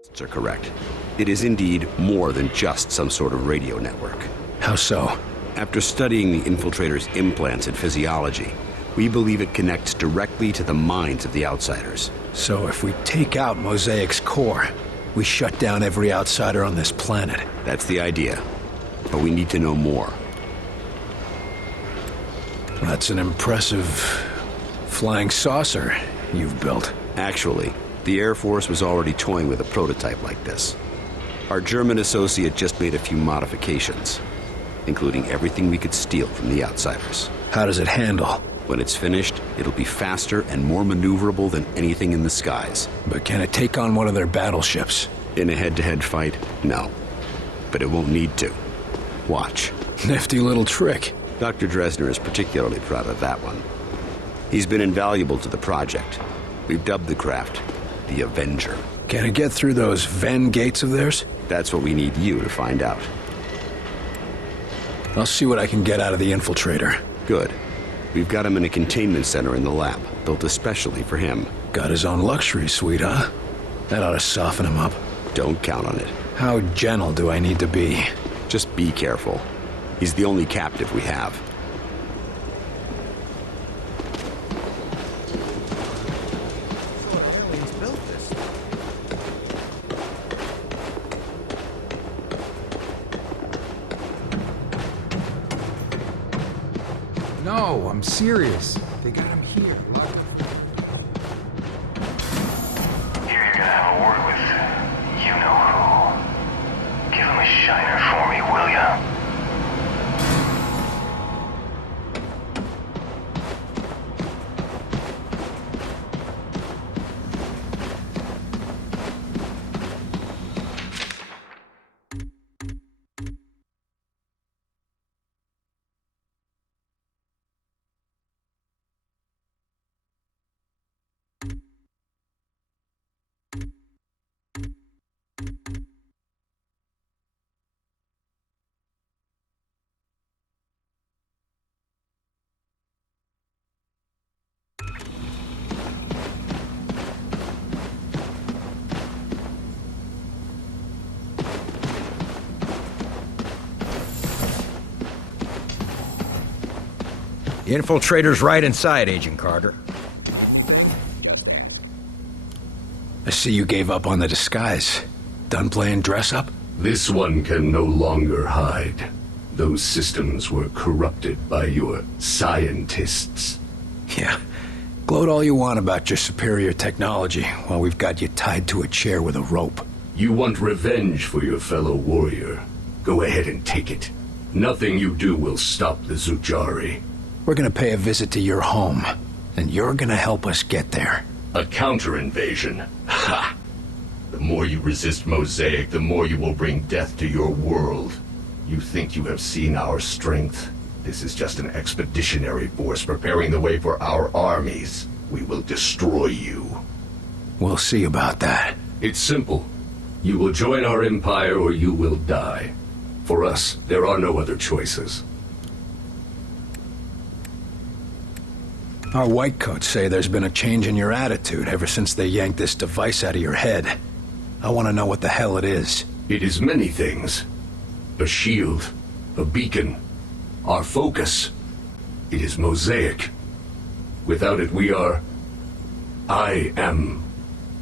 Are correct. It is indeed more than just some sort of radio network. How so? After studying the Infiltrator's implants and physiology, we believe it connects directly to the minds of the outsiders. So if we take out Mosaic's core, we shut down every outsider on this planet. That's the idea. But we need to know more. That's an impressive flying saucer you've built. Actually, the Air Force was already toying with a prototype like this. Our German associate just made a few modifications, including everything we could steal from the outsiders. How does it handle? When it's finished, it'll be faster and more maneuverable than anything in the skies. But can it take on one of their battleships? In a head-to-head fight, no. But it won't need to. Watch. Nifty little trick. Dr. Dresner is particularly proud of that one. He's been invaluable to the project. We've dubbed the craft the Avenger. Can it get through those Venn gates of theirs? That's what we need you to find out. I'll see what I can get out of the Infiltrator. Good. We've got him in a containment center in the lab, built especially for him. Got his own luxury suite, huh? That ought to soften him up. Don't count on it. How gentle do I need to be? Just be careful. He's the only captive we have. No, I'm serious. They got him here. Here you're gonna have a word with you-know-who. Give him a shiner for me, will ya? The Infiltrator's right inside, Agent Carter. I see you gave up on the disguise. Done playing dress-up? This one can no longer hide. Those systems were corrupted by your scientists. Yeah. Gloat all you want about your superior technology while we've got you tied to a chair with a rope. You want revenge for your fellow warrior. Go ahead and take it. Nothing you do will stop the Zujari. We're gonna pay a visit to your home, and you're gonna help us get there. A counter-invasion. Ha! The more you resist Mosaic, the more you will bring death to your world. You think you have seen our strength? This is just an expeditionary force preparing the way for our armies. We will destroy you. We'll see about that. It's simple. You will join our empire or you will die. For us, there are no other choices. Our whitecoats say there's been a change in your attitude ever since they yanked this device out of your head. I want to know what the hell it is. It is many things. A shield, a beacon, our focus. It is Mosaic. Without it, we are... I am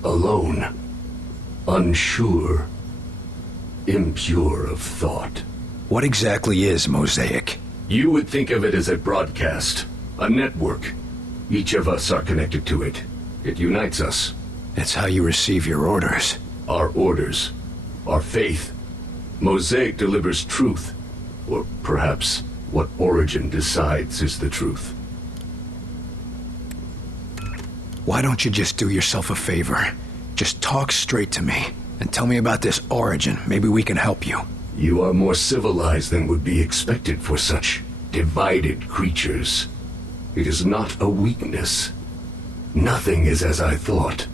alone, unsure, impure of thought. What exactly is Mosaic? You would think of it as a broadcast, a network. Each of us are connected to it. It unites us. It's how you receive your orders. Our orders, our faith. Mosaic delivers truth, or perhaps what Origin decides is the truth. Why don't you just do yourself a favor? Just talk straight to me, and tell me about this Origin. Maybe we can help you. You are more civilized than would be expected for such divided creatures. It is not a weakness. Nothing is as I thought.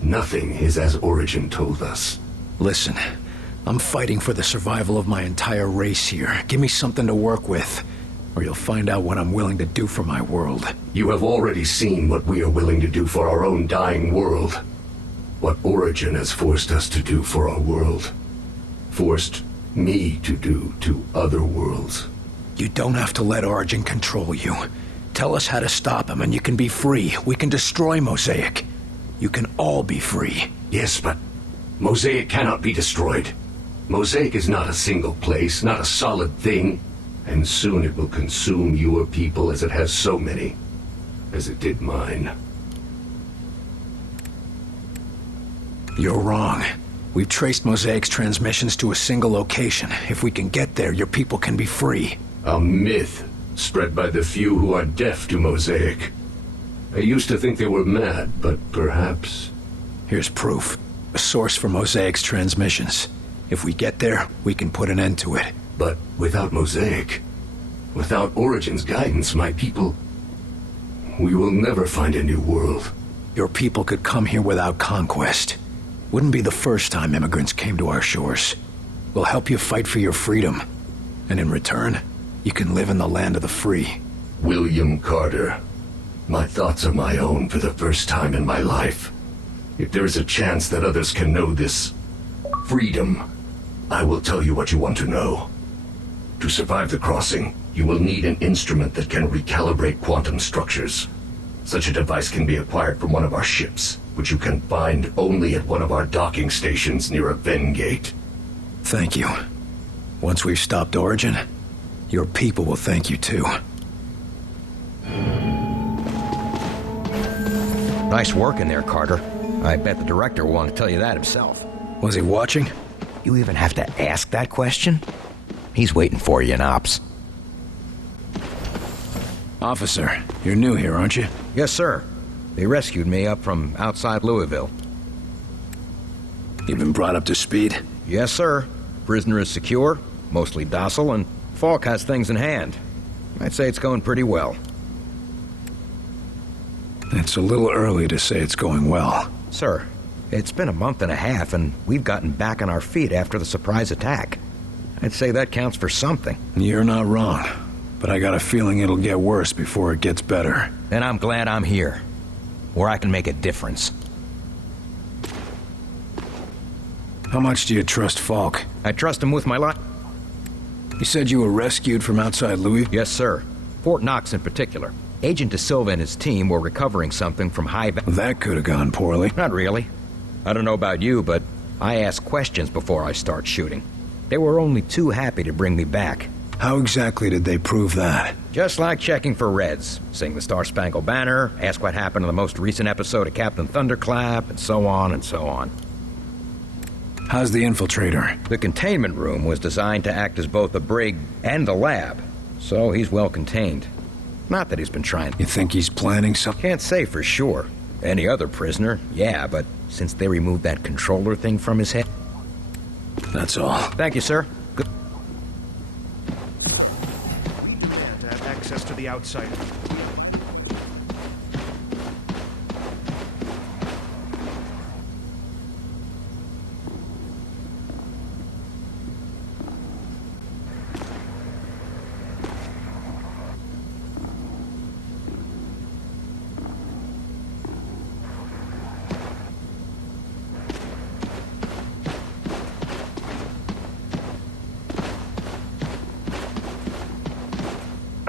Nothing is as Origin told us. Listen, I'm fighting for the survival of my entire race here. Give me something to work with, or you'll find out what I'm willing to do for my world. You have already seen what we are willing to do for our own dying world. what Origin has forced us to do for our world. Forced me to do to other worlds. You don't have to let Origin control you. Tell us how to stop him and you can be free. We can destroy Mosaic. You can all be free. Yes, but Mosaic cannot be destroyed. Mosaic is not a single place, not a solid thing. And soon it will consume your people as it has so many. As it did mine. You're wrong. We've traced Mosaic's transmissions to a single location. If we can get there, your people can be free. A myth spread by the few who are deaf to Mosaic. I used to think they were mad, but perhaps... Here's proof. A source for Mosaic's transmissions. If we get there, we can put an end to it. But without Mosaic, without Origin's guidance, my people... We will never find a new world. Your people could come here without conquest. Wouldn't be the first time immigrants came to our shores. We'll help you fight for your freedom. And in return, you can live in the land of the free. William Carter. My thoughts are my own for the first time in my life. If there is a chance that others can know this freedom, I will tell you what you want to know. To survive the crossing, you will need an instrument that can recalibrate quantum structures. Such a device can be acquired from one of our ships, which you can find only at one of our docking stations near a Ven gate. Thank you. Once we've stopped Origin, your people will thank you too. Nice work in there, Carter. I bet the director will want to tell you that himself. Was he watching? You even have to ask that question? He's waiting for you in Ops. Officer, you're new here, aren't you? Yes, sir. They rescued me up from outside Louisville. You've been brought up to speed? Yes, sir. Prisoner is secure, mostly docile, and Falk has things in hand. I'd say it's going pretty well. It's a little early to say it's going well. Sir, it's been a month and a half, and we've gotten back on our feet after the surprise attack. I'd say that counts for something. You're not wrong, but I got a feeling it'll get worse before it gets better. And I'm glad I'm here, where I can make a difference. How much do you trust Falk? I trust him with my life. You said you were rescued from outside Louis? Yes, sir. Fort Knox in particular. Agent De Silva and his team were recovering something from high... That could have gone poorly. Not really. I don't know about you, but I ask questions before I start shooting. They were only too happy to bring me back. How exactly did they prove that? Just like checking for Reds. Sing the Star Spangled Banner, ask what happened in the most recent episode of Captain Thunderclap, and so on and so on. How's the Infiltrator? The containment room was designed to act as both a brig and a lab, so he's well contained. Not that he's been trying... You think he's planning something? Can't say for sure. Any other prisoner, yeah, but since they removed that controller thing from his head... That's all. Thank you, sir. Good. To have access to the outsider.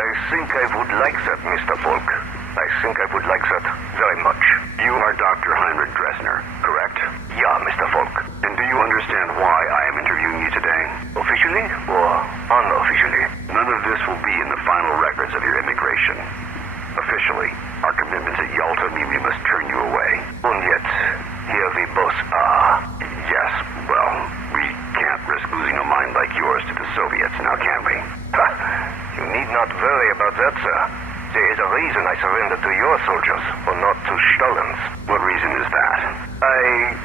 I think I would like that, Mr. Falk. I think I would like that very much. You are Dr. Heinrich Dressner, correct? Yeah, Mr. Falk. And do you understand why I am interviewing you today? Officially or unofficially? None of this will be in the final records of your immigration. Officially, our commitments at Yalta mean we must turn you away. And yet, here we both are. Yes, well, we can't risk losing a mind like yours to the Soviets, now can we? You need not worry about that, sir. There is a reason I surrendered to your soldiers, or not to Stalin's. What reason is that? I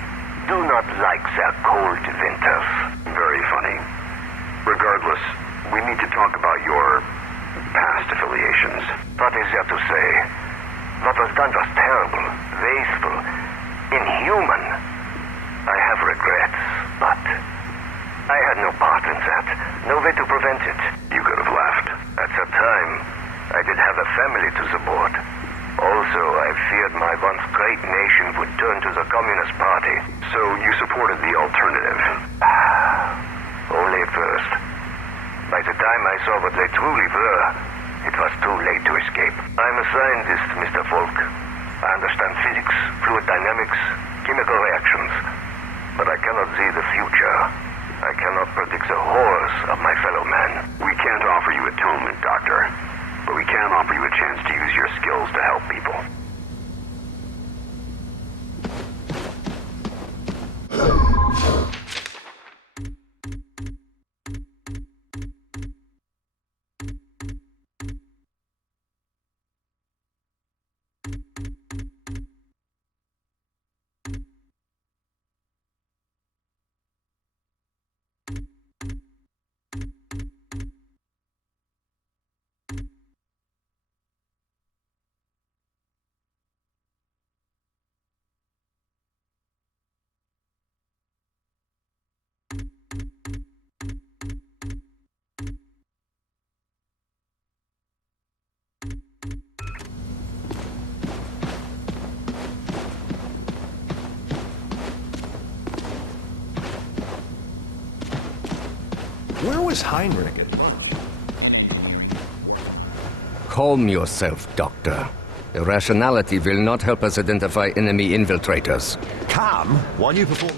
do not like their cold winters. Very funny. Regardless, we need to talk about your past affiliations. What is there to say? What was done was terrible, wasteful, inhuman. I have regrets, but I had no part in that. No way to prevent it. You could have left. At that time, I did have a family to support. Also, I feared my once great nation would turn to the Communist Party. So you supported the alternative. Only at first. By the time I saw what they truly were, it was too late to escape. I'm a scientist, Mr. Folk. I understand physics, fluid dynamics, chemical reactions. But I cannot see the future. I cannot predict the horrors of my fellow man. We can't offer you atonement, Doctor. But we can offer you a chance to use your skills to help people. Where was Heinrich? Calm yourself, Doctor. Irrationality will not help us identify enemy infiltrators. Calm while you perform.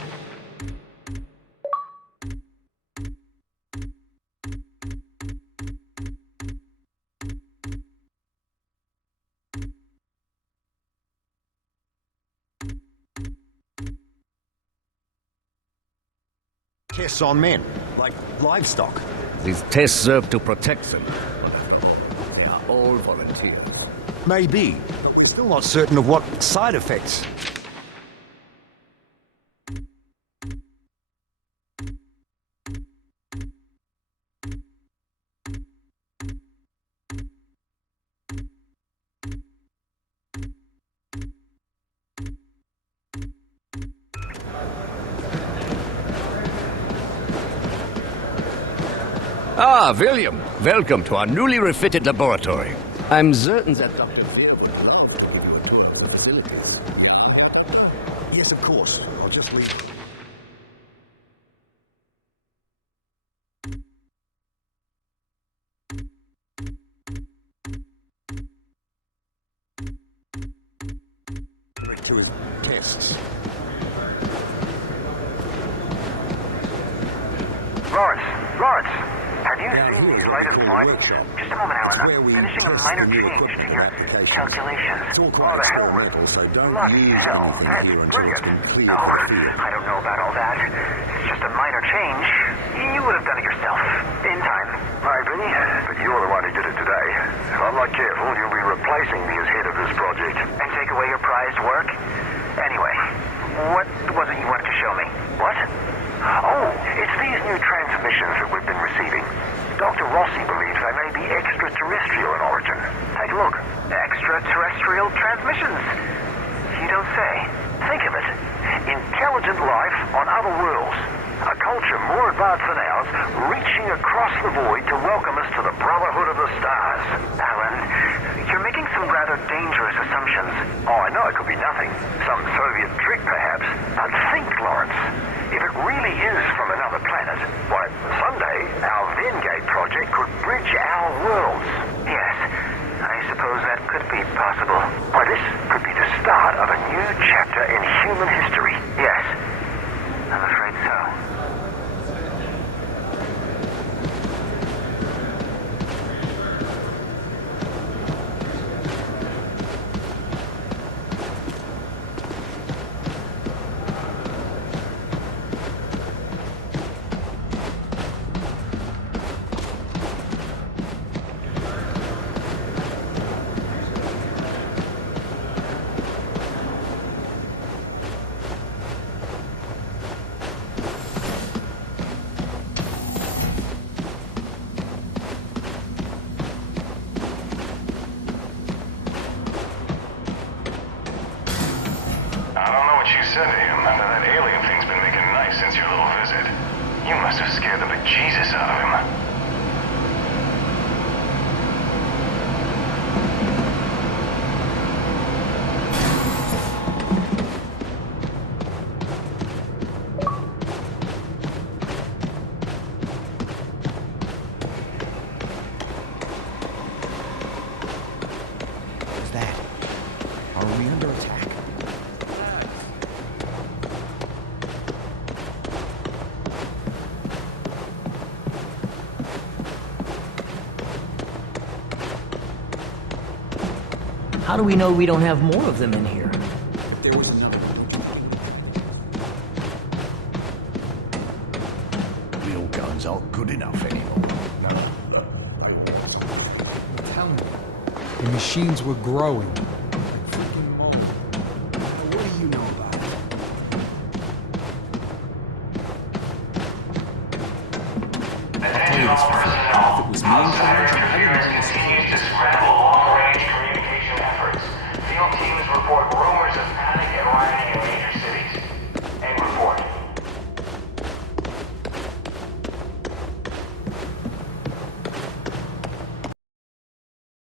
Tests on men, like livestock. These tests serve to protect them. They are all volunteer. Maybe, but we're still not certain of what side effects. Ah, William. Welcome to our newly refitted laboratory. I'm certain that Dr. Veer would love to give you a tour of the facilities. Yes, of course. I'll just leave. To his tests. Lawrence, have you seen these latest findings? Just a moment, Alan. I'm finishing a minor change to your calculations. Oh, the hell with it. Bloody hell, that's brilliant. No, I don't know about all that. It's just a minor change. You would have done it yourself. In time. Maybe, but you're the one who did it today. If I'm not careful, you'll be replacing me as head of this project. And take away your prized work? Anyway, what was it you wanted to show me? What? Oh, it's these new transmissions that we've been receiving. Dr. Rossi believes they may be extraterrestrial in origin. Take a look. Extraterrestrial transmissions? You don't say. Think of it. Intelligent life on other worlds. A culture more advanced than ours, reaching across the void to welcome us to the Brotherhood of the Stars. Alan, you're making some rather dangerous assumptions. Oh, I know it could be nothing. Some Soviet trick, perhaps. But think, Lawrence. If it really is from another planet, why, someday our Vengate project could bridge our worlds. Yes, I suppose that could be possible. Why, this could be the start of a new chapter in human history. Yes, I'm afraid so. I don't know what you said to him, but that alien thing's been making nice since your little visit. You must have scared the bejesus out of him. How do we know we don't have more of them in here? If there was another Real guns aren't good enough anymore. Tell me. The machines were growing.